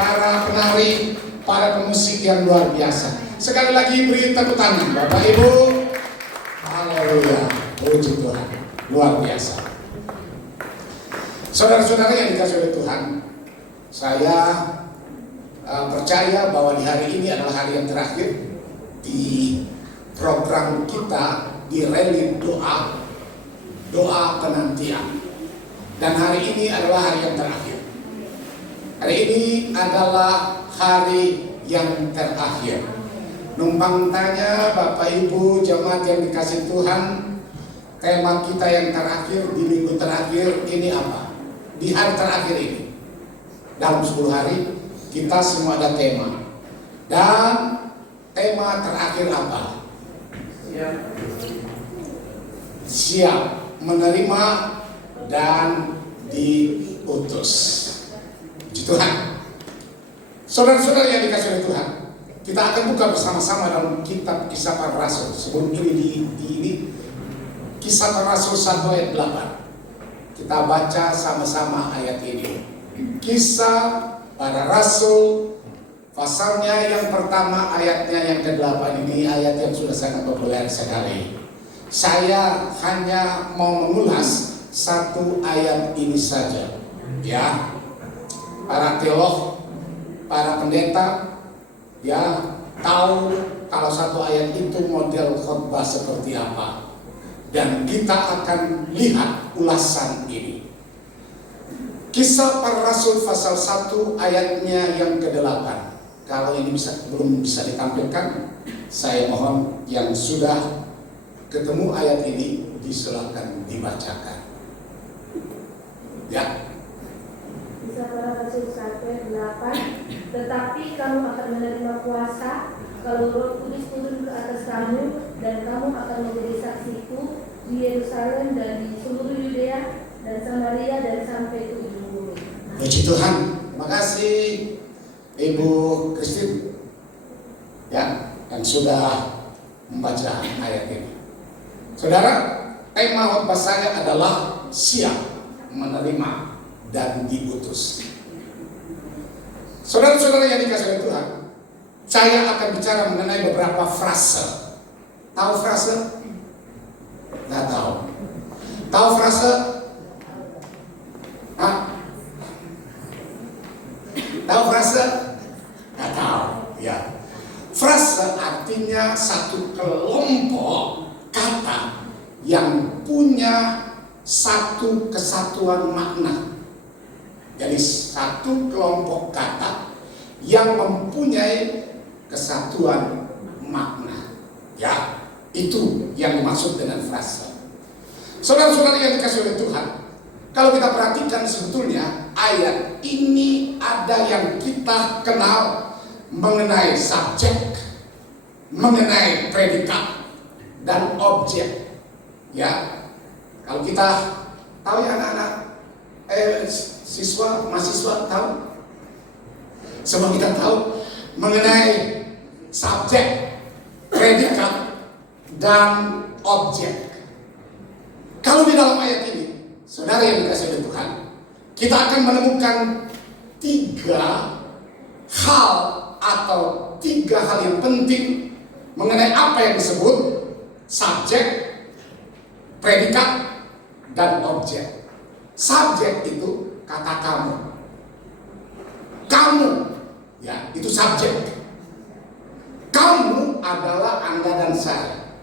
para penari, para pemusik yang luar biasa. Sekali lagi beri tepuk tangan Bapak Ibu. Haleluya, puji Tuhan, luar biasa. Saudara-saudara yang dikasihi oleh Tuhan, saya percaya bahwa di hari ini adalah hari yang terakhir di program kita di rally doa penantian. Dan hari ini adalah hari yang terakhir. Hari ini adalah hari yang terakhir. Numpang tanya Bapak Ibu jemaat yang dikasihi Tuhan, tema kita yang terakhir di minggu terakhir ini apa? Di hari terakhir ini, dalam 10 hari kita semua ada tema. Dan tema terakhir apa? Siap menerima dan diutus. Puji Tuhan. Saudara-saudara yang dikasihi oleh Tuhan, kita akan buka bersama-sama dalam kitab Kisah Para Rasul. Sebelum ini di Kisah Para Rasul 1 ayat 8. Kita baca sama-sama ayat ini. Kisah Para Rasul pasalnya yang pertama, ayatnya yang ke-8 ini ayat yang sudah sangat populer sekali. Saya hanya mau mengulas satu ayat ini saja, ya. Para teolog, para pendeta, ya, tahu kalau satu ayat itu model khotbah seperti apa. Dan kita akan lihat ulasan ini. Kisah Para Rasul pasal 1 ayatnya yang ke-8. Kalau ini belum bisa ditampilkan, saya mohon yang sudah ketemu ayat ini disilakan dibacakan. Ya. Kisah Para Rasul 1:8. Tetapi kamu akan menerima kuasa kalau Roh Kudus turun ke atas kamu, dan kamu akan menjadi saksiku di Yerusalem dan di seluruh Yudea dan Samaria dan sampai ke ujung bumi. Puji Tuhan. Terima kasih Ibu Christine, ya, yang sudah membaca ayat ini. Saudara, tema khotbah saya adalah siap menerima dan diutus. Saudara-saudara yang dikasihi oleh Tuhan, saya akan bicara mengenai beberapa frase. Tahu frase? Nggak tahu. Tahu frase? Hah? Tahu frase? Nggak tahu. Ya. Frase artinya satu kelompok kata yang punya satu kesatuan makna. Jadi satu kelompok kata yang mempunyai kesatuan makna. Ya, itu yang dimaksud dengan frase. Saudara-saudara yang dikasihi oleh Tuhan, kalau kita perhatikan sebetulnya ayat ini ada yang kita kenal mengenai subjek, mengenai predikat dan objek. Ya, kalau kita tahu ya anak-anak, mahasiswa tahu? Semua kita tahu mengenai subjek, predikat dan objek. Kalau di dalam ayat ini, saudara yang dikasihi oleh Tuhan, kita akan menemukan 3 hal atau 3 hal yang penting mengenai apa yang disebut subjek, predikat, dan objek. Subjek itu kata kamu. Kamu, ya, itu subjek. Kamu adalah Anda dan saya.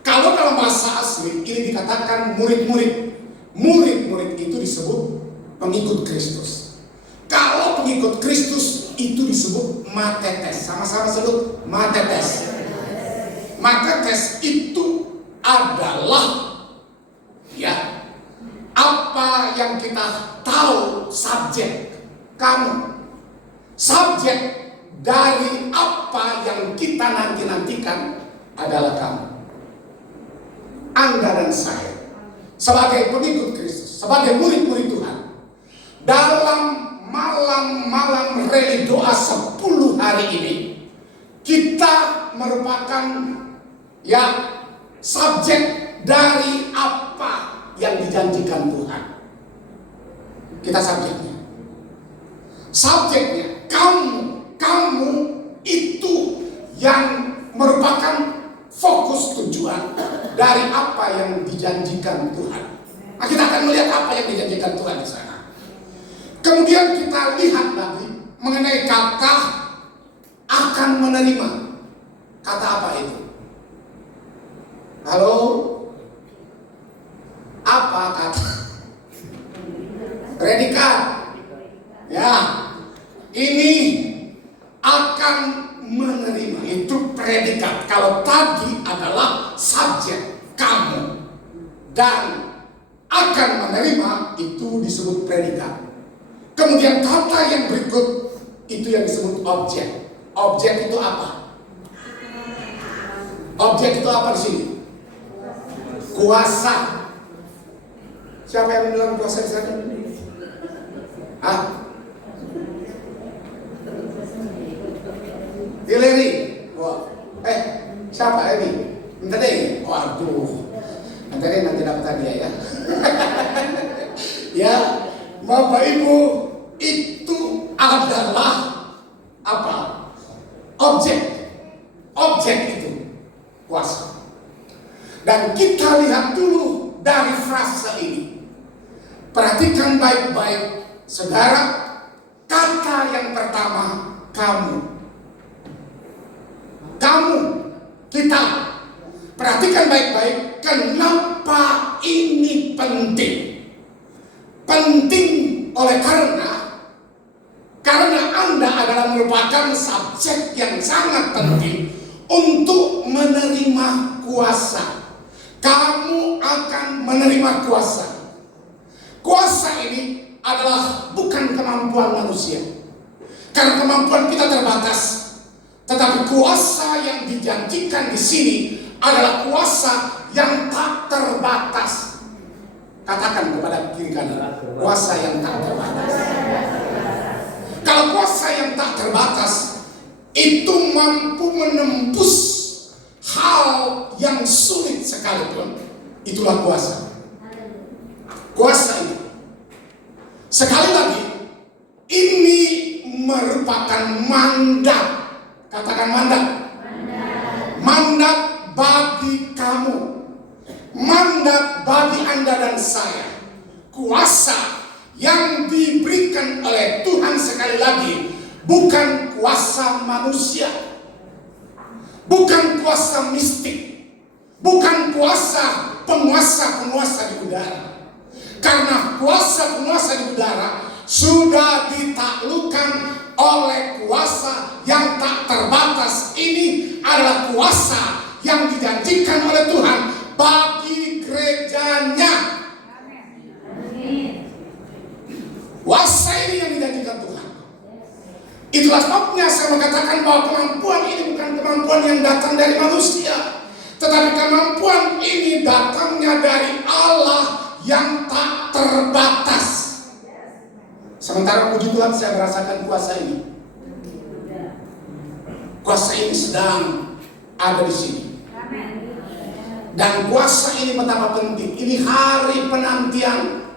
Kalau dalam bahasa asli ini dikatakan murid-murid. Murid-murid itu disebut pengikut Kristus. Kalau pengikut Kristus itu disebut matetes. Sama-sama sebut matetes. Matetes itu adalah, ya, apa yang kita tahu subjek kamu. Subjek dari apa yang kita nantikan adalah kamu. Anda dan saya sebagai pengikut Kristus, sebagai murid-murid Tuhan, dalam malam-malam reli doa 10 hari ini, kita merupakan, ya, subjek dari apa yang dijanjikan Tuhan. Kita subjeknya. Subjeknya, kamu lagi mengenai kata akan menerima. Kata apa itu? Halo? Apa kata? Predikat. Ya, ini akan menerima, itu predikat. Kalau tadi adalah subjek, kamu, dan akan menerima, itu disebut predikat. Kemudian kata yang berikut itu yang disebut objek. Objek itu apa? Objek itu apa di sini? Kuasa. Siapa yang bilang kuasa di sana? Hah? Dileri. Wah. Siapa ini? Minta deh. Waduh. Nanti dapat hadiah ya. Ya, Bapak Ibu, itu adalah apa? Objek. Objek itu kuasa. Dan kita lihat dulu dari frasa ini. Perhatikan baik-baik, saudara. Kata yang pertama, kamu. Kamu, kita. Perhatikan baik-baik, kenapa ini penting? Penting oleh karena Anda adalah merupakan subjek yang sangat penting untuk menerima kuasa. Kamu akan menerima kuasa. Kuasa ini adalah bukan kemampuan manusia, karena kemampuan kita terbatas. Tetapi kuasa yang dijanjikan di sini adalah kuasa yang tak terbatas. Katakan kepada kiri kanan, kuasa yang tak terbatas. Kalau kuasa yang tak terbatas itu mampu menembus hal yang sulit sekalipun, itulah kuasa. Kuasa itu, sekali lagi, ini merupakan mandat. Katakan mandat. Mandat bagi kamu, mandat bagi Anda dan saya. Kuasa yang diberikan oleh Tuhan sekali lagi bukan kuasa manusia, bukan kuasa mistik, bukan kuasa penguasa-penguasa di udara. Karena kuasa penguasa di udara sudah ditaklukkan oleh kuasa yang tak terbatas. Ini adalah kuasa yang dijanjikan oleh Tuhan bagi gerejanya. Kuasa ini yang dijanjikan Tuhan. Itulah sebabnya saya mengatakan bahwa kemampuan ini bukan kemampuan yang datang dari manusia, tetapi kemampuan ini datangnya dari Allah yang tak terbatas. Sementara puji Tuhan, saya merasakan kuasa ini. Kuasa ini sedang ada di sini. Dan kuasa ini betapa penting. Ini hari penantian.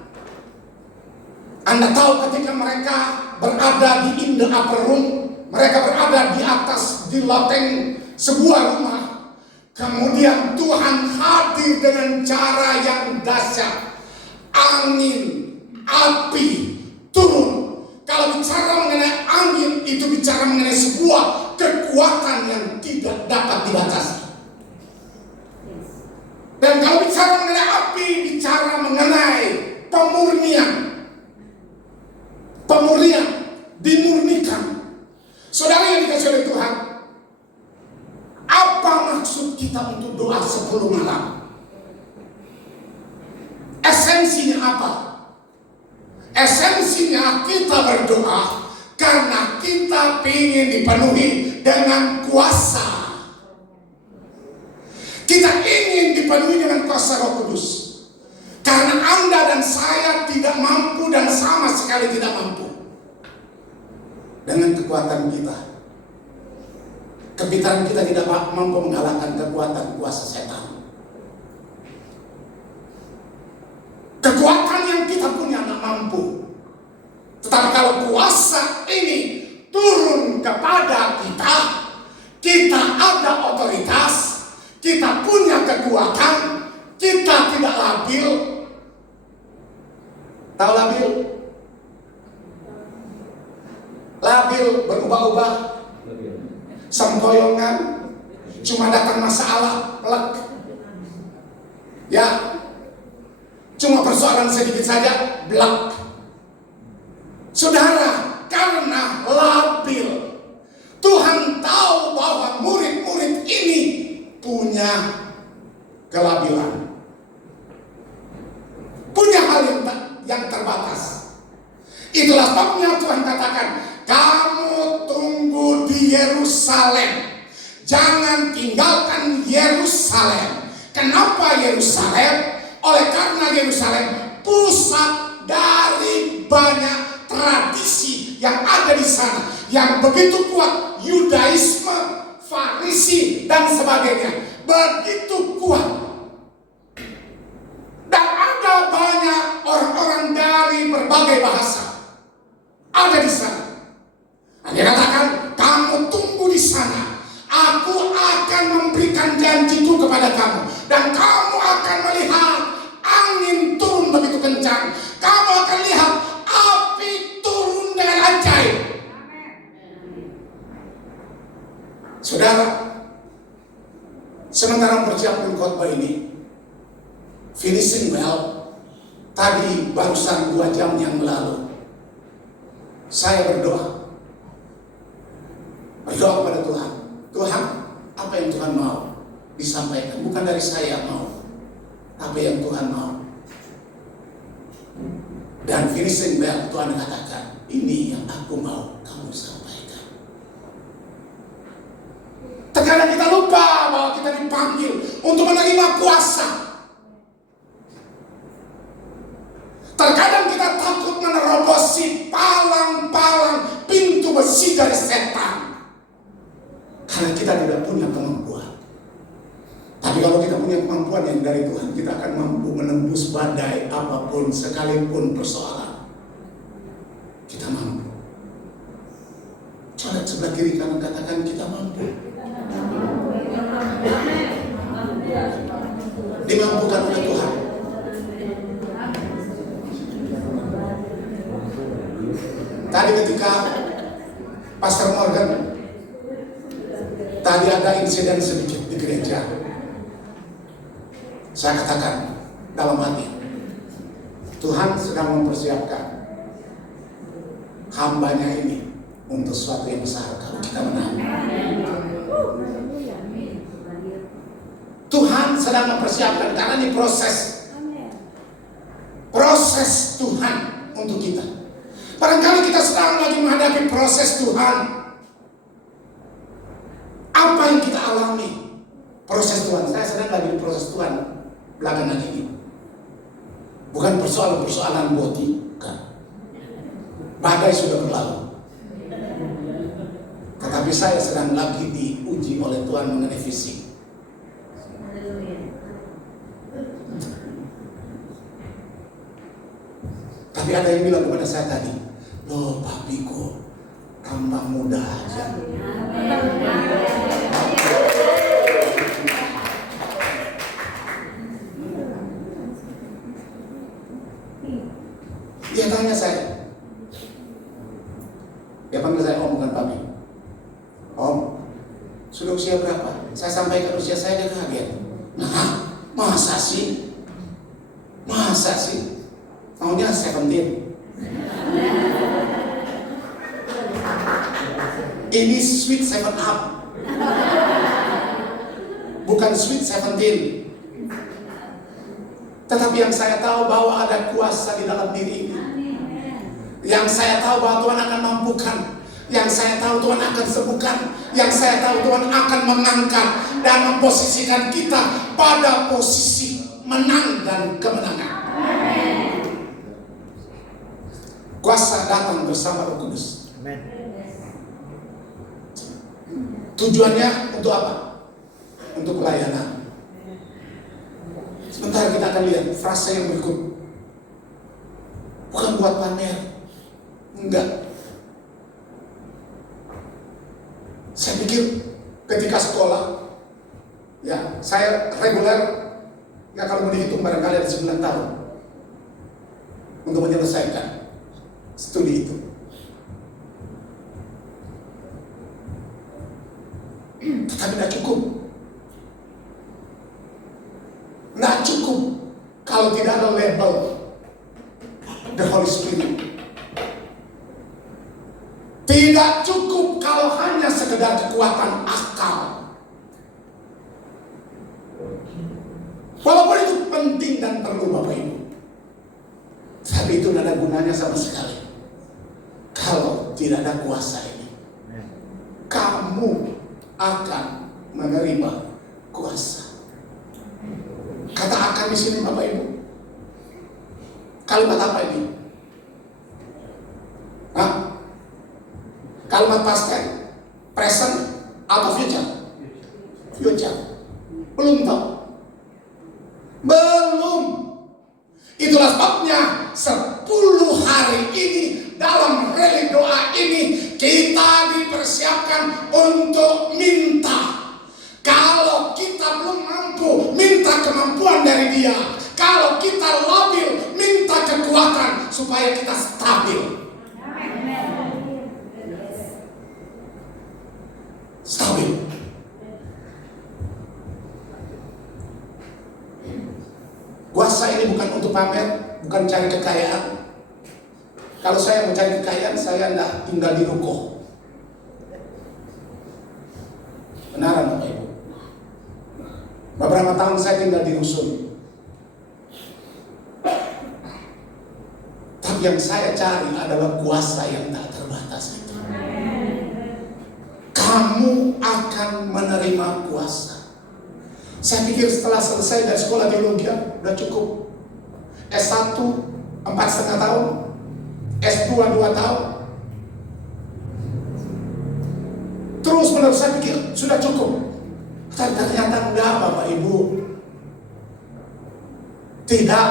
Anda tahu ketika mereka berada di in the upper room, mereka berada di atas, di loteng sebuah rumah. Kemudian Tuhan hadir dengan cara yang dahsyat. Angin, api turun. Kalau bicara mengenai angin, itu bicara mengenai sebuah kekuatan yang tidak dapat dibatasi. Dan kalau bicara mengenai api, bicara mengenai pemurnian. Pemurnian, dimurnikan. Saudara yang dikasih oleh Tuhan, apa maksud kita untuk doa 10 malam? Esensinya apa? Esensinya kita berdoa karena kita ingin dipenuhi dengan kuasa. Kita ingin dipenuhi dengan kuasa Roh Kudus. Karena Anda dan saya tidak mampu dan sama sekali tidak mampu dengan kekuatan kita. Kepintaran kita tidak mampu mengalahkan kekuatan kuasa setan. Kekuatan yang kita punya tidak mampu. Tetapi kalau kuasa ini turun kepada kita, kita ada otoritas, kita punya kekuatan, kita tidak labil. Tahu labil? labil, berubah-ubah, sempoyongan, cuma datang masalah, plek. Ya, cuma persoalan sedikit saja, blak. Saudara, karena labil, Tuhan tahu bahwa murid-murid ini punya kelabilan, punya hal yang terbatas. Itulah sebabnya Tuhan katakan, kamu tunggu di Yerusalem, jangan tinggalkan Yerusalem. Kenapa Yerusalem? Oleh karena Yerusalem pusat dari banyak tradisi yang ada di sana, yang begitu kuat, Yudaisme, Farisi dan sebagainya, begitu kuat. Dan ada banyak orang-orang dari berbagai bahasa ada di sana. Dia katakan, kamu tunggu di sana. Aku akan memberikan janjiku kepada kamu, dan kamu akan melihat angin turun begitu kencang. Kamu akan lihat api turun dengan ajaib. Saudara, sementara mempersiapkan khotbah ini, finishing well, tadi barusan 2 jam yang lalu, saya berdoa kepada Tuhan. Tuhan, apa yang Tuhan mau disampaikan? Bukan dari saya mau, apa yang Tuhan mau. Dan finishing bell, Tuhan katakan, ini yang aku mau kamu sampaikan. Terkadang kita lupa bahwa kita dipanggil untuk menerima kuasa. Terkadang kita takut menerobosi palang-palang pintu besi dari setan, karena kita tidak punya kemampuan. Tapi kalau kita punya kemampuan yang dari Tuhan, kita akan mampu menembus badai apapun, sekalipun persoalan. Kita mampu. Coret sebelah kiri kanan, katakan kita mampu. Dimampukan oleh Tuhan. Tadi ketika Pastor Morgan, tadi ada insiden sedikit di gereja. Saya katakan dalam hati, Tuhan sedang mempersiapkan hambanya ini untuk sesuatu yang besar kalau kita menang. Tuhan sedang mempersiapkan, karena ini proses Tuhan untuk kita. Barangkali kita sedang lagi menghadapi proses Tuhan. Apa yang kita alami? Proses Tuhan. Saya sedang lagi di proses Tuhan belakangan ini. Bukan persoalan-persoalan boti, bukan. Badai sudah berlalu. Tetapi saya sedang lagi diuji oleh Tuhan mengenai fisik. Tapi ada yang bilang kepada saya tadi, loh papiku, tambah muda aja. Dia tanya saya, dia panggil saya om, bukan papi. Om, sudah usia berapa? Saya sampaikan usia saya, dia kaget. Nah, masa sih? Maunya 17. Ini sweet 7 up, bukan sweet 17. Tetapi yang saya tahu bahwa ada kuasa di dalam diri ini. Yang saya tahu bahwa Tuhan akan mampukan. Yang saya tahu Tuhan akan sembuhkan. Yang saya tahu Tuhan akan mengangkat dan memposisikan kita pada posisi menang dan kemenangan. Kuasa datang bersama Roh Kudus. Tujuannya untuk apa? Untuk pelayanan. Sebentar kita akan lihat frase yang berikut. Bukan buat pamer. Enggak. Saya pikir ketika sekolah, ya saya reguler, ya kalau mau dihitung barangkali ada 9 tahun untuk menyelesaikan studi itu. Tetapi tidak cukup. Tidak cukup kalau tidak ada label the Holy Spirit. Tidak cukup kalau hanya sekedar kekuatan akal. Walaupun itu penting dan perlu Bapak Ibu, tapi itu tidak ada gunanya sama sekali kalau tidak ada kuasa ini. Kamu akan menerima kuasa. Kata akan di sini Bapak Ibu, kalimat apa ini? Hah? Kalimat past tense, present atau future? Future. Belum tahu. Belum. Itulah sebabnya 10 hari ini dalam rally doa ini kita dipersiapkan untuk minta. Kalau kita belum mampu, minta kemampuan dari Dia. Kalau kita labil, minta kekuatan supaya kita stabil. Stabil. Kuasa ini bukan untuk pamer, bukan cari kekayaan. Kalau saya mau cari kekayaan, saya tidak tinggal di ruko. Benaran Bapak Ibu. Beberapa tahun saya tinggal di rusun. Tapi yang saya cari adalah kuasa yang tak terbatas itu. Kamu akan menerima kuasa. Saya pikir setelah selesai dari sekolah teologi udah cukup. S1 4,5 tahun, S2 2 tahun. Terus menerus saya pikir sudah cukup. Dan ternyata enggak Bapak Ibu. Tidak.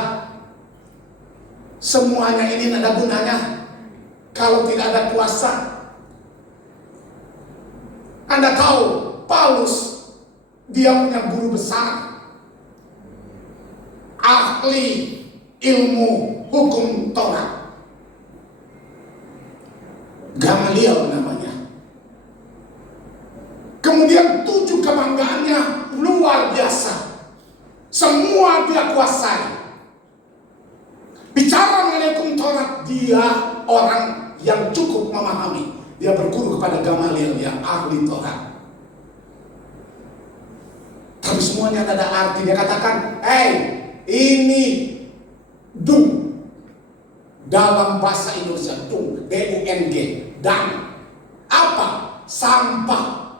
Semuanya ini tidak ada gunanya kalau tidak ada kuasa. Anda tahu Paulus, dia punya guru besar, ahli ilmu hukum Taurat, Gamaliel namanya. Kemudian 7 kebanggaannya luar biasa. Semua dia kuasai. Bicara mengenai hukum Taurat, dia orang yang cukup memahami. Dia berguru kepada Gamaliel yang ahli Taurat. Tapi semuanya tidak ada arti. Dia katakan, ini dung. Dalam bahasa Indonesia, dung, D-U-N-G, dan apa? Sampah.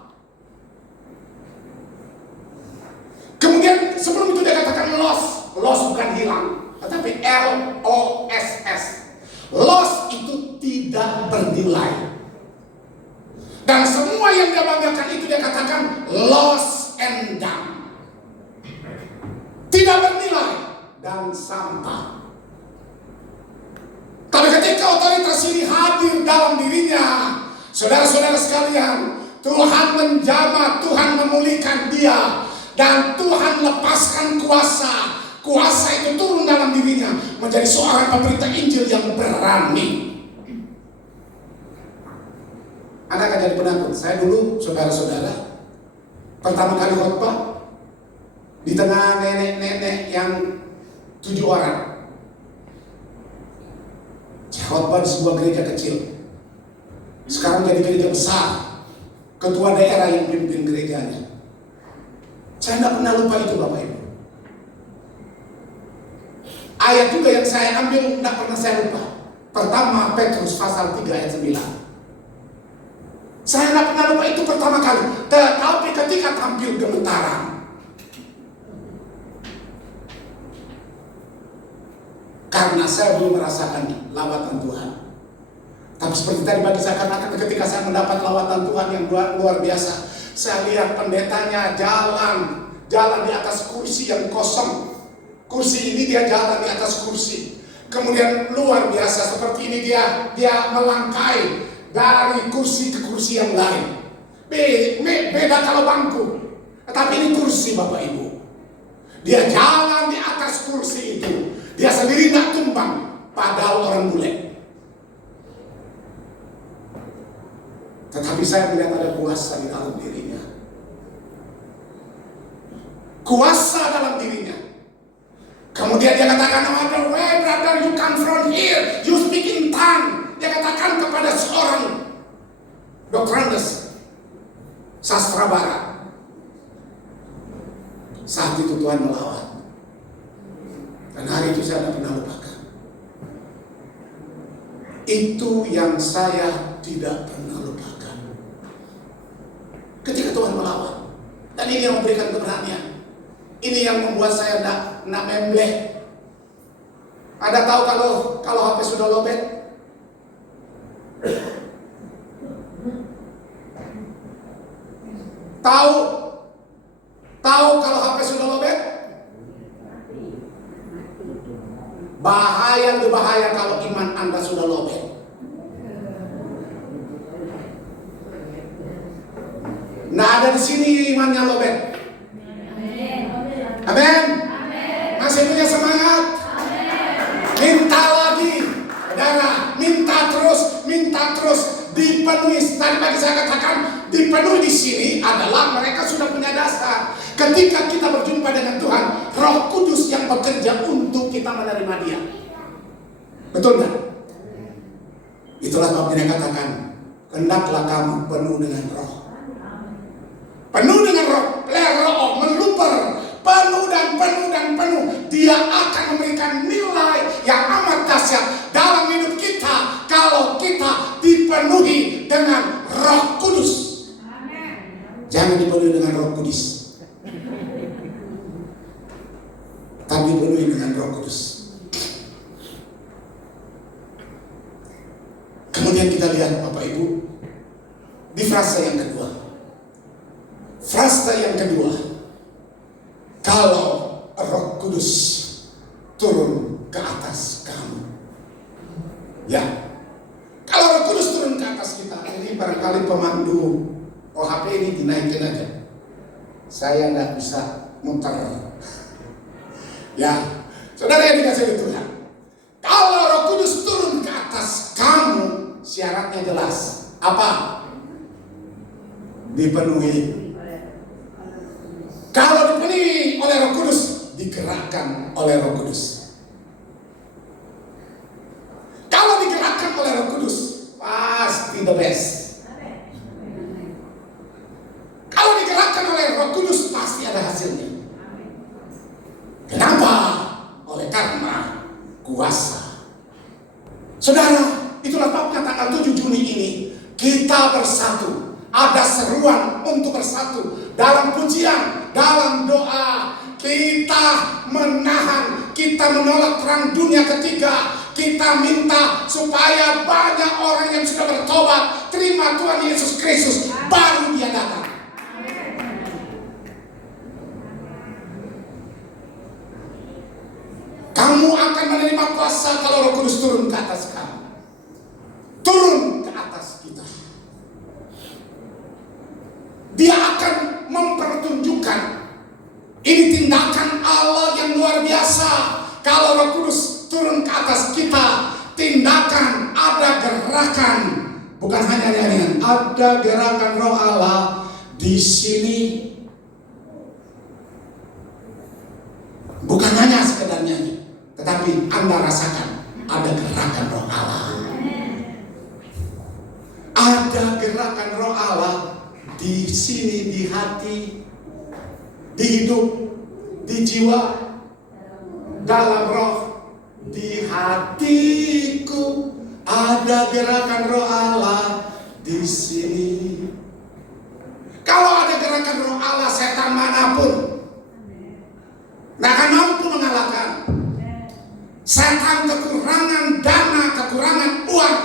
Kemudian sebelum itu dia katakan loss. Loss bukan hilang, tetapi L-O-S-S. Loss itu tidak bernilai. Dan semua yang dia banggakan itu dia katakan loss and down. Tidak bernilai dan sampah. Tapi ketika otoritas ini hadir dalam dirinya, saudara-saudara sekalian, Tuhan menjamah, Tuhan memulihkan dia, dan Tuhan lepaskan kuasa. Kuasa itu turun dalam dirinya, menjadi seorang pemberita Injil yang berani. Anda akan jadi penakut. Saya dulu, saudara-saudara, pertama kali khotbah di tengah nenek-nenek yang 7 orang. Saya khotbah di sebuah gereja kecil. Sekarang jadi gereja besar. Ketua daerah yang pimpin gerejanya. Saya tidak pernah lupa itu Bapak Ibu. Ayat juga yang saya ambil tidak pernah saya lupa. Pertama Petrus pasal 3 ayat 9. Saya tidak pernah lupa itu pertama kali. Tetapi ketika tampil gemetaran, karena saya belum merasakan lawatan Tuhan. Tapi seperti tadi bagi saya katakan, ketika saya mendapat lawatan Tuhan yang luar biasa, saya lihat pendetanya jalan di atas kursi yang kosong. Kursi ini dia jalan di atas kursi. Kemudian luar biasa seperti ini dia melangkai dari kursi ke kursi yang lain. Beda kalau bangku, tetapi ini kursi Bapak Ibu. Dia jalan di atas kursi itu. Dia sendiri tak tumbang, padahal orang bule. Tetapi saya melihat ada kuasa di dalam dirinya. kuasa dalam dirinya. Kemudian dia katakan, no matter where brother you come from here, you speak in tongue. Dia katakan kepada seorang Dokrandes, sastra barat. Saat itu Tuhan melawat. Dan hari itu saya tidak pernah lupakan. Itu yang saya tidak pernah lupakan. Ketika Tuhan melawat. Dan ini yang memberikan keberanian. Ini yang membuat saya tidak membleh. Ada tahu kalau HP sudah lobet? Tahu kalau HP sudah lobet? Bahaya kalau iman Anda sudah lobet. Nah, ada di sini imannya lobet. Amin. Masih punya semangat? Minta lagi, saudara. Minta terus. Dipenuhi. Tadi pagi saya katakan, dipenuhi di sini adalah mereka sudah punya dasar. Ketika kita berjumpa dengan Tuhan, Roh Kudus yang bekerja untuk kita menerima Dia. Betul nggak? Itulah sebabnya dia katakan, hendaklah kamu penuh dengan Roh. Penuh dengan Roh, roh meluber, penuh. Dia akan memberikan nilai yang amat dahsyat dalam hidup kita kalau kita dipenuhi dengan Roh Kudus. Jangan dipenuhi dengan Roh Kudus, tapi dipenuhi dengan Roh Kudus. Kemudian kita lihat Bapak Ibu di frasa yang kedua. Kalau Roh Kudus turun ke atas kamu. Ya. Kalau Roh Kudus turun ke atas kita, ini barangkali pemandu HP ini dinaikin aja. Saya nggak bisa muter. Ya, saudara yang dikasih oleh Tuhan. Kalau Roh Kudus turun ke atas kamu, syaratnya jelas. Apa? Dipenuhi. Kalau dipenuhi oleh Roh Kudus, digerakkan oleh Roh Kudus. Kalau digerakkan oleh Roh Kudus, pasti the best. Kalau digerakkan oleh Roh Kudus, pasti ada hasilnya. Kenapa? Oleh karena kuasa. Saudara, itulah sebabnya tanggal 7 Juni ini kita bersatu. Ada seruan untuk bersatu dalam pujian, dalam doa. Kita menahan, kita menolak perang dunia ketiga. Kita minta supaya banyak orang yang sudah bertobat, terima Tuhan Yesus Kristus, baru Dia datang. Kamu akan menerima kuasa kalau Roh Kudus turun ke atas kamu. Turun ke atas kita. Dia akan mempertunjukkan. Ini tindakan Allah yang luar biasa. Kalau Roh Kudus turun ke atas kita, tindakan, ada gerakan. Bukan hanya nyanyian, ada gerakan Roh Allah di sini. Bukan hanya sekedar nyanyi, tetapi Anda rasakan ada gerakan Roh Allah. Ada gerakan Roh Allah di sini, di hati, di hidup, di jiwa, dalam roh, di hatiku. Ada gerakan Roh Allah di sini. Kalau ada gerakan Roh Allah, setan manapun nggak akan mampu mengalahkan. Setan kekurangan dana, kekurangan uang,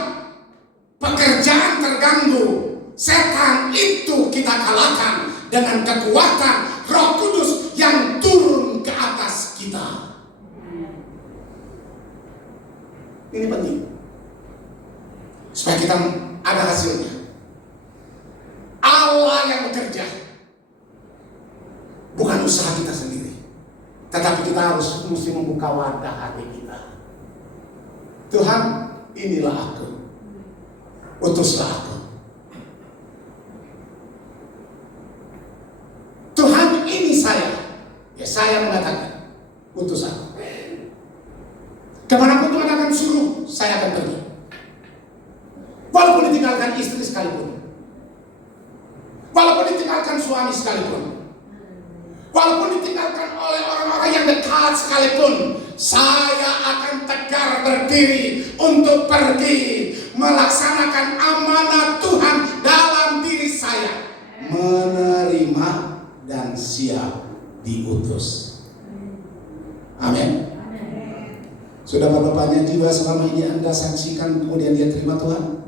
pekerjaan terganggu. Setan itu kita kalahkan dengan kekuatan Roh Kudus yang turun ke atas kita. Ini penting supaya kita ada hasilnya. Allah yang bekerja, bukan usaha kita sendiri, tetapi kita harus mesti membuka wadah hati kita. Tuhan, inilah aku, utuslah aku. Tuhan, ini saya. saya mengatakan, utus aku. Kemanapun Tuhan akan suruh, saya akan pergi. Walaupun ditinggalkan istri sekalipun, walaupun ditinggalkan suami sekalipun, walaupun ditinggalkan oleh orang-orang yang dekat sekalipun, saya akan tegar berdiri untuk pergi melaksanakan amanat Tuhan dalam diri saya, menerima dan siap diutus. Amin. Sudah berapa banyak jiwa selama ini Anda saksikan kemudian dia terima Tuhan?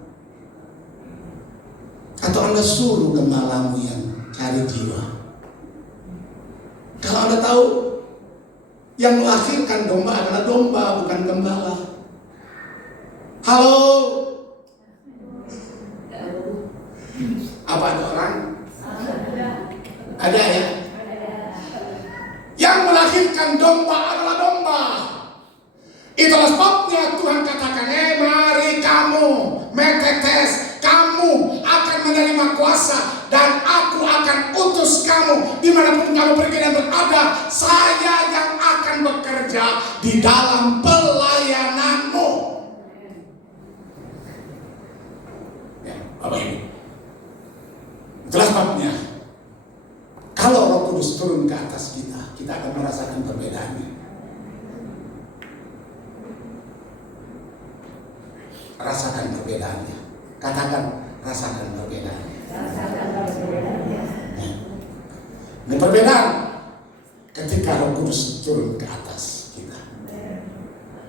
Atau Anda suruh gembalamu yang cari jiwa? Kalau Anda tahu yang melahirkan domba adalah domba, bukan gembala. Halo? Apa ada orang? Ada ya? Yang melahirkan domba adalah domba. Itulah sebabnya Tuhan katakan, mari kamu metetes, kamu akan menerima kuasa dan aku akan utus kamu dimanapun kamu pergi dan berada. Saya yang akan bekerja di dalam pelayananmu. Ya, Bapak Ibu, itulah sebabnya kalau Roh Kudus turun ke atas kita, kita akan merasakan perbedaannya. Rasakan perbedaannya. Katakan, rasakan perbedaannya. Ini perbedaan ketika Roh Kudus turun ke atas kita.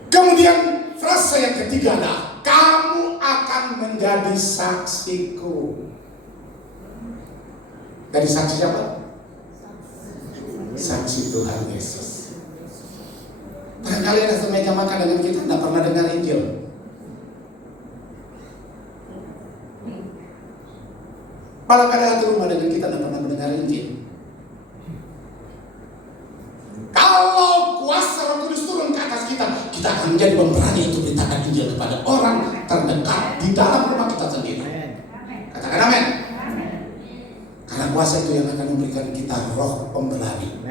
Kemudian frase yang ketiga adalah, kamu akan menjadi saksiku. Dari saksi siapa? Saksi Tuhan Yesus. Barangkali ada semeja makan dengan kita tidak pernah dengar Injil. Malah ada satu rumah dengan kita tidak pernah mendengar Injil. Kalau kuasa Roh Kudus turun ke atas kita, kita akan menjadi pemberani untuk beritakan Injil kepada orang terdekat di dalam rumah kita sendiri. Katakan amin. Karena kuasa itu yang akan memberikan kita roh pemberani.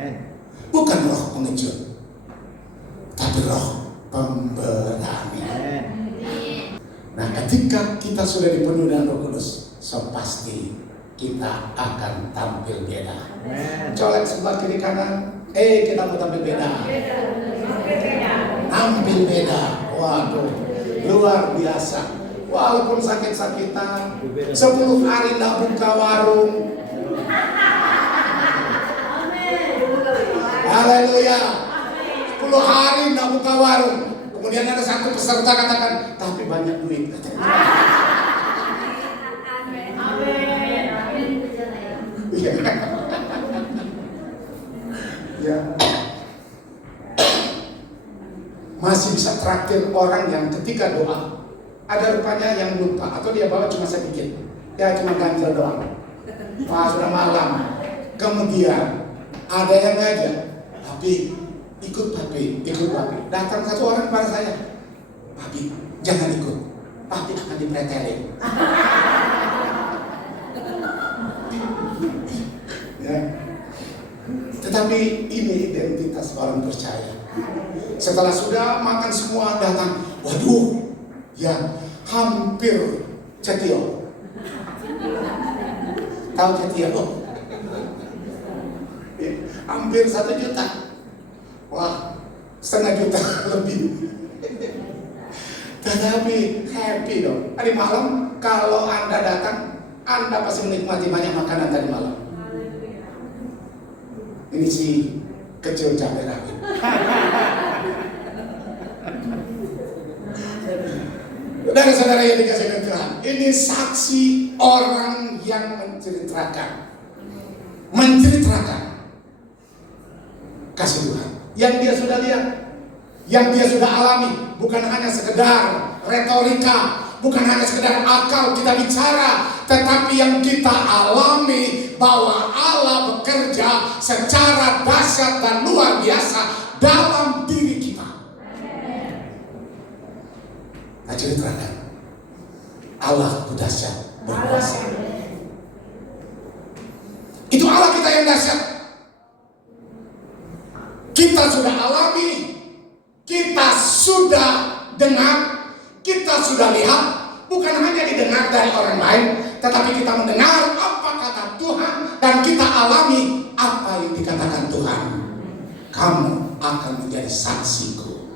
Bukan roh pengejut, tapi roh pemberani. Nah, ketika kita sudah dipenuhi dengan Roh Kudus, so pasti kita akan tampil beda. Colek sebelah kiri kanan, kita mau tampil beda. Tampil beda. Waduh, luar biasa. Walaupun sakit-sakitan, 10 hari tidak buka warung. Haleluya. 10 hari tidak buka warung. Kemudian ada satu peserta katakan, tapi banyak duit. Ya. Masih bisa traktir orang yang ketika doa ada rupanya yang lupa atau dia bawa cuma sedikit, ya cuma ganjil doang. Wah, sudah malam. Kemudian ada yang ngajak, tapi ikut papi. Datang satu orang kepada saya, papi jangan ikut, papi akan dipretelin. Ya. Tetapi ini identitas orang percaya. Setelah sudah makan semua datang, waduh, ya hampir cetio. Tahu cetio? Ya, hampir 1 juta. Wah, 1,5 juta lebih. Tetapi happy dong. Hari malam kalau Anda datang, Anda pasti menikmati banyak makanan tadi malam. Ini si kecil cabai rawit. Saudara-saudara yang dikasihi Tuhan, ini saksi orang yang menceritakan kasih Tuhan yang dia sudah lihat, yang dia sudah alami, bukan hanya sekedar retorika, bukan hanya sekedar akal kita bicara, tetapi yang kita alami bahwa Allah bekerja secara dahsyat dan luar biasa dalam diri kita. Nah, ceritakan Allah itu dahsyat berkuasa. Itu Allah kita yang dahsyat. dengar, kita sudah lihat, bukan hanya didengar dari orang lain, tetapi kita mendengar apa kata Tuhan dan kita alami apa yang dikatakan Tuhan. Kamu akan menjadi saksiku.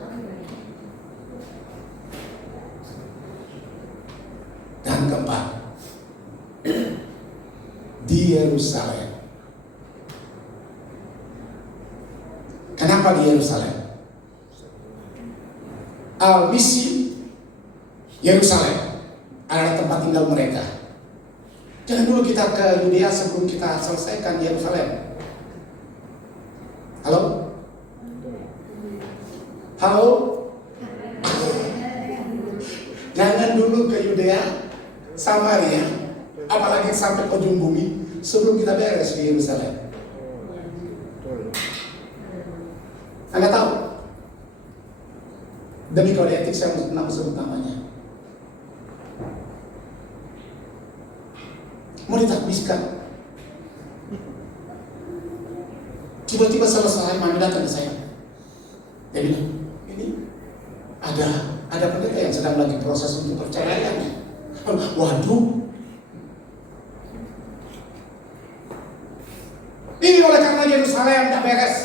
Dan keempat, di Yerusalem. Kenapa di Yerusalem? Al-Misi Yerusalem adalah tempat tinggal mereka. Jangan dulu kita ke Yudea sebelum kita selesaikan Yerusalem. Halo? Halo? Jangan dulu ke Yudea, Samaria, apalagi sampai ke ujung bumi sebelum kita beres di Yerusalem. Anda tahu? Demi kode etik saya mau sebut namanya. Mau ditakbiskan. Tiba-tiba selesai, mami datang ke saya. Dia bilang, ini ada pendeta yang sedang lagi proses untuk perceraian. Waduh. Ini oleh karena Yerusalem tidak beres.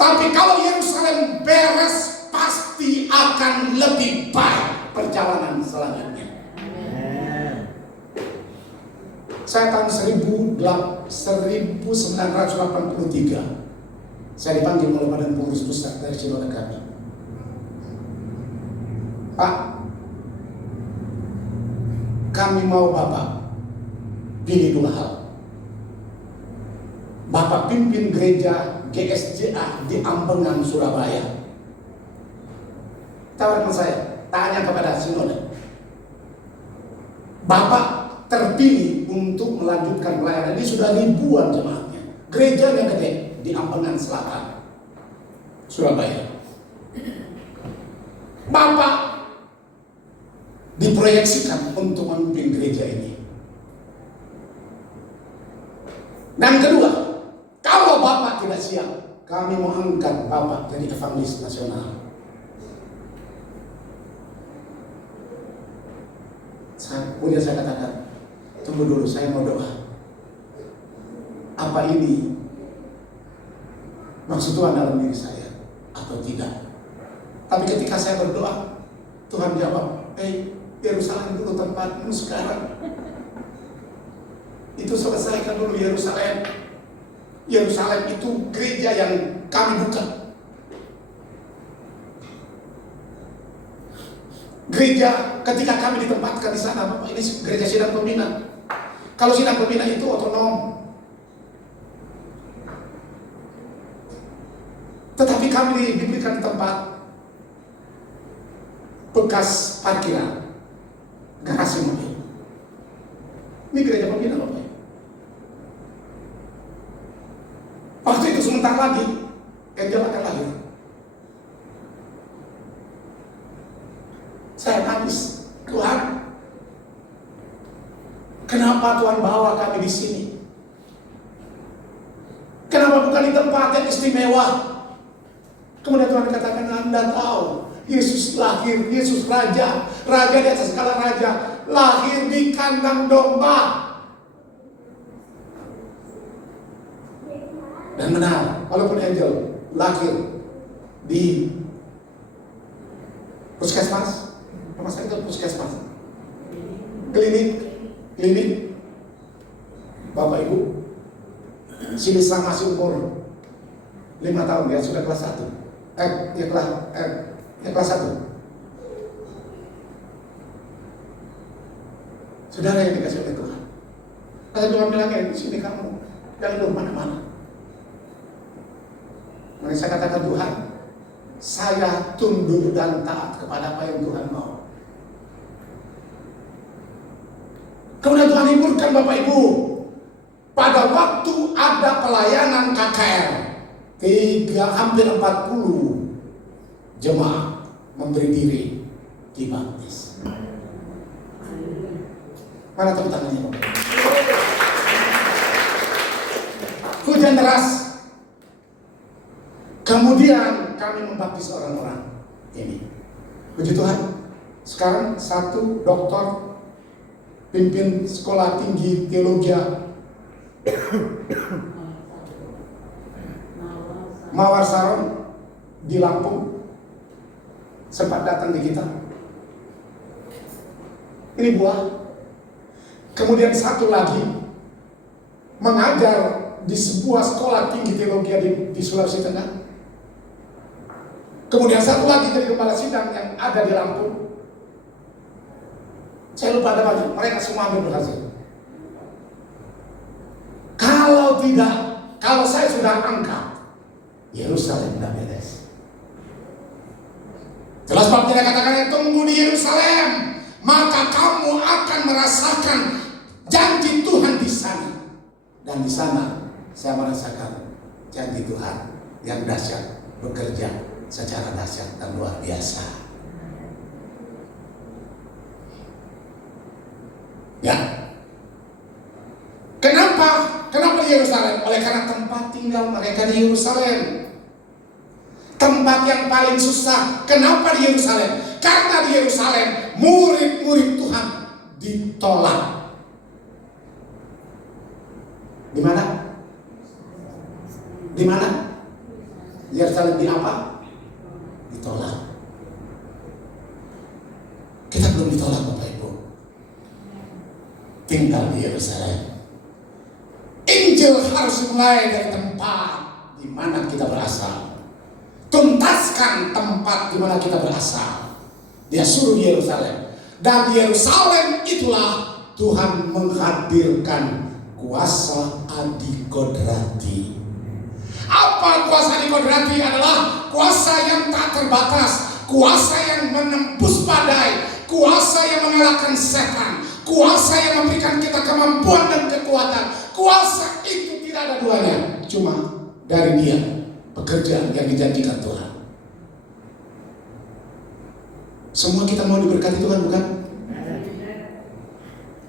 Tapi kalau Yerusalem beres, pasti akan lebih baik perjalanan selanjutnya. Saya tahun 1983, saya dipanggil oleh Badan Pengurus Pusat dari saudara kami. Pak, kami mau Bapak pilih 2 hal. Bapak pimpin gereja GSJA di Ambengan, Surabaya. Tawarkan saya, tanya kepada sinode. Bapak terpilih untuk melanjutkan pelayanan ini, sudah ribuan jemaatnya. Gerejanya gede di Ambengan Selatan, Surabaya. Bapak diproyeksikan untuk memimpin gereja ini. Dan kedua, kalau Bapak tidak siap, kami mau angkat Bapak jadi evangelis nasional. Kemudian saya katakan, tunggu dulu, saya mau doa. Apa ini maksud Tuhan dalam diri saya atau tidak? Tapi ketika saya berdoa, Tuhan jawab, Yerusalem dulu tempatmu sekarang. Itu selesaikan dulu Yerusalem. Yerusalem itu gereja yang kami buka. Gereja ketika kami ditempatkan di sana, Bapak, ini gereja sidang pembina. Kalau sidang pembina itu otonom. Tetapi kami diberikan tempat bekas parkiran, garasi mobil. Ini gereja pembina, Bapak. Waktu itu sebentar lagi Angel akan lahir. Saya nangis, Tuhan, kenapa Tuhan bawa kami di sini? Kenapa bukan di tempat yang istimewa? Kemudian Tuhan katakan, Anda tahu, Yesus lahir, Yesus Raja, Raja di atas segala Raja, lahir di kandang domba. Dan benar, walaupun Angel lahir di puskesmas, rumah sakit puskesmas, klinik, Bapak Ibu, si Lisa masih umur 5 tahun, ya sudah kelas 1. Kelas 1. Saudara yang dikasih oleh Tuhan. Kata Tuhan bilang, di sini kamu jangan dulu mana-mana. Maka saya katakan, Tuhan, saya tunduk dan taat kepada apa yang Tuhan mau. Kemudian Tuhan hiburkan Bapak Ibu. Pada waktu ada pelayanan KKR, hampir 40 jemaah memberi diri dibaptis. Mana tepuk tangannya, Bapak? Hujan deras. Kemudian kami membaptis orang-orang ini. Puji Tuhan. Sekarang satu dokter pimpin sekolah tinggi teologi Mawar Saron di Lampung sempat datang di kita. Ini buah. Kemudian satu lagi mengajar di sebuah sekolah tinggi teologi di Sulawesi Tengah. Kemudian satu lagi jadi kepala sidang yang ada di Lampung. Saya lupa ada baju, mereka semua ambil berhasil. Kalau saya sudah angkat, Yerusalem tidak beres. Jelas bab tidak katakan tunggu di Yerusalem, maka kamu akan merasakan janji Tuhan di sana. Dan di sana saya merasakan janji Tuhan yang dahsyat bekerja secara dahsyat dan luar biasa. Ya. Kenapa di Yerusalem? Oleh karena tempat tinggal mereka di Yerusalem. Tempat yang paling susah. Kenapa di Yerusalem? Karena di Yerusalem murid-murid Tuhan ditolak. Di mana? Di mana? Yerusalem di apa? Ditolak. Kita belum ditolak Bapak Ibu. Tinggal di Yerusalem. Injil harus mulai dari tempat di mana kita berasal. Tuntaskan tempat di mana kita berasal. Dia suruh di Yerusalem. Dan di Yerusalem itulah Tuhan menghadirkan kuasa adikodrati. Apa kuasa adikodrati? Adalah kuasa yang tak terbatas, kuasa yang menembus badai, kuasa yang mengalahkan setan, kuasa yang memberikan kita kemampuan dan kekuatan. Kuasa itu tidak ada duanya, cuma dari Dia, pekerjaan yang dijanjikan Tuhan. Semua kita mau diberkati Tuhan, bukan?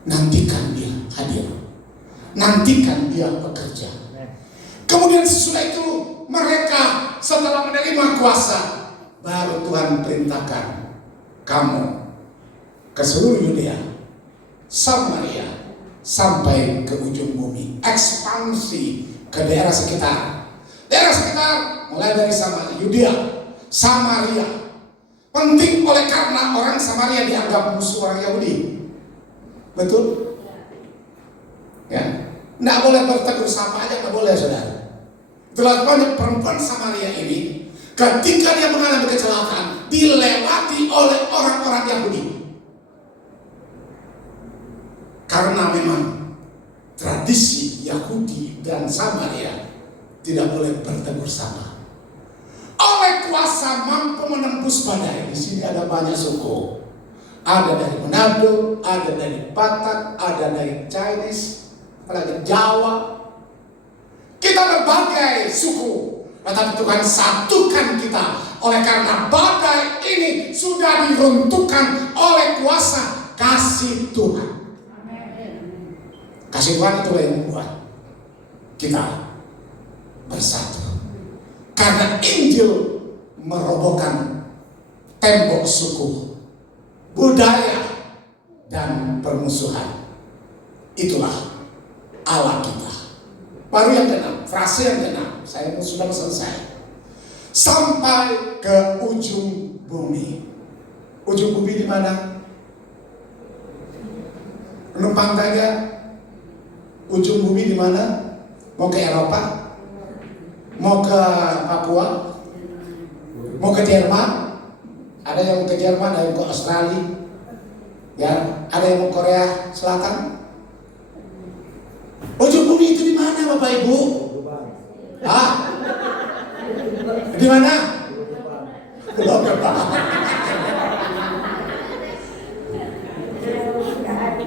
Nantikan Dia hadir, nantikan Dia bekerja. Kemudian sesudah itu mereka setelah menerima kuasa, baru Tuhan perintahkan kamu ke seluruh Yudea, Samaria, sampai ke ujung bumi. Ekspansi ke daerah sekitar. Daerah sekitar mulai dari Yudea, Samaria. Penting oleh karena orang Samaria dianggap musuh orang Yahudi. Betul? Ya. Nggak boleh bertegur sapa aja, nggak boleh saudara. Itulah banyak perempuan Samaria ini ketika dia mengalami kecelakaan dilewati oleh orang-orang Yahudi. Karena memang tradisi Yahudi dan Samaria tidak boleh bertegur sapa. Oleh kuasa mampu menembus badai. Di sini ada banyak suku. Ada dari Manado, ada dari Batak, ada dari Chinese, ada dari Jawa. Kita berbagai suku, tetapi Tuhan satukan kita. Oleh karena badai ini sudah diruntuhkan oleh kuasa kasih Tuhan. Kasih Tuhan itu yang membuat kita bersatu. Karena Injil merobohkan tembok suku, budaya, dan permusuhan. Itulah Allah kita. Baru yang keenam, frase yang keenam. Saya sudah selesai. Sampai ke ujung bumi. Ujung bumi di mana? Penumpang tanya. Ujung bumi di mana? Mau ke Eropa? Mau ke Papua? Mau ke Jerman? Ada yang mau ke Jerman, ada yang ke Australia. Ya, ada yang mau Korea Selatan. Ujung bumi itu di mana Bapak Ibu? Hah? Di mana?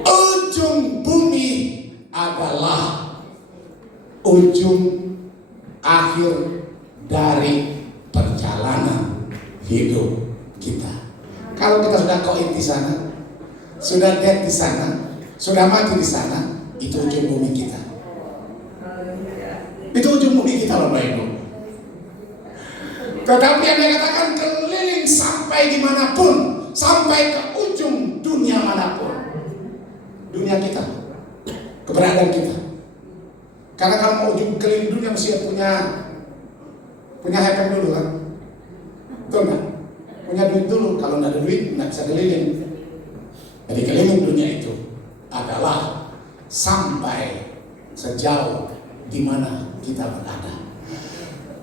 Ujung bumi adalah ujung akhir dari perjalanan hidup kita. Kalau kita sudah koin di sana, sudah dead di sana, sudah mati di sana, itu ujung bumi kita. Itu ujung bumi kita Bapak Ibu. Tetapi yang dikatakan keliling sampai dimanapun, sampai ke ujung dunia manapun. Dunia kita, keberadaan kita. Karena kalau mau ujung keliling dunia mesti punya hepeng dulu kan. Betul nggak? Punya duit dulu. Kalau nggak ada duit nggak bisa keliling. Jadi keliling dunia itu adalah sampai sejauh di mana kita berada.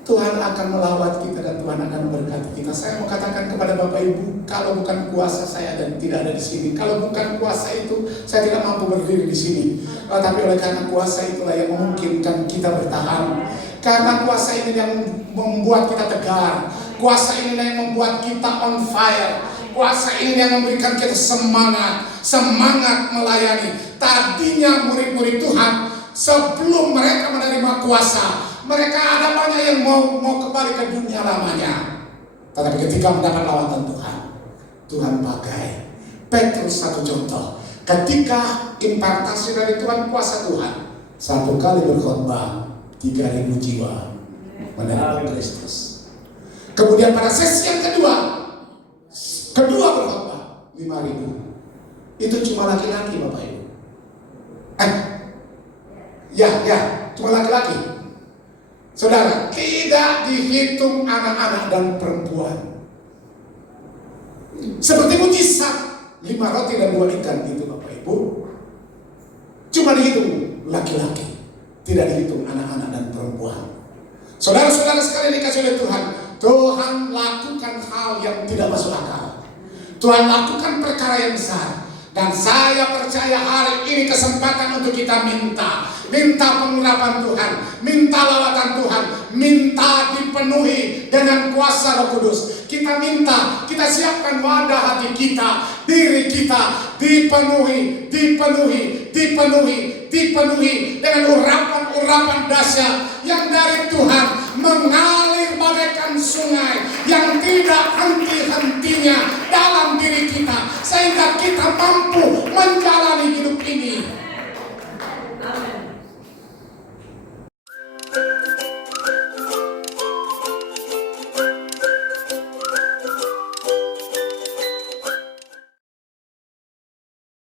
Tuhan akan melawat kita dan Tuhan akan memberkati kita. Saya mau katakan kepada Bapak Ibu, kalau bukan kuasa saya dan tidak ada di sini, kalau bukan kuasa itu saya tidak mampu berdiri di sini. Tapi oleh karena kuasa itulah yang memungkinkan kita bertahan. Karena kuasa ini yang membuat kita tegar. Kuasa ini yang membuat kita on fire. Kuasa ini yang memberikan kita semangat melayani. Tadinya murid-murid Tuhan sebelum mereka menerima kuasa, mereka ada banyak yang mau kembali ke dunia lamanya. Tetapi ketika mendapat lawatan Tuhan pakai Petrus satu contoh. Ketika impartasi dari Tuhan, kuasa Tuhan, satu kali berkhotbah 3.000 jiwa menerima Kristus. Kemudian pada sesi yang kedua berkhotbah 5.000. Itu cuma laki-laki, Bapak Ibu. Cuma laki-laki. Saudara, tidak dihitung anak-anak dan perempuan. Seperti mujizat 5 roti dan 2 ikan itu, Bapak Ibu. Cuma dihitung laki-laki, tidak dihitung anak-anak dan perempuan. Saudara-saudara sekalian dikasih oleh Tuhan, Tuhan lakukan hal yang tidak masuk akal. Tuhan lakukan perkara yang besar. Dan saya percaya hari ini kesempatan untuk kita minta pengurapan Tuhan, minta lawatan Tuhan, minta dipenuhi dengan kuasa Roh Kudus. Kita minta, kita siapkan wadah hati kita, diri kita dipenuhi dengan urapan dahsyat yang dari Tuhan mengalir bagaikan sungai yang tidak henti-hentinya dalam diri kita, sehingga kita mampu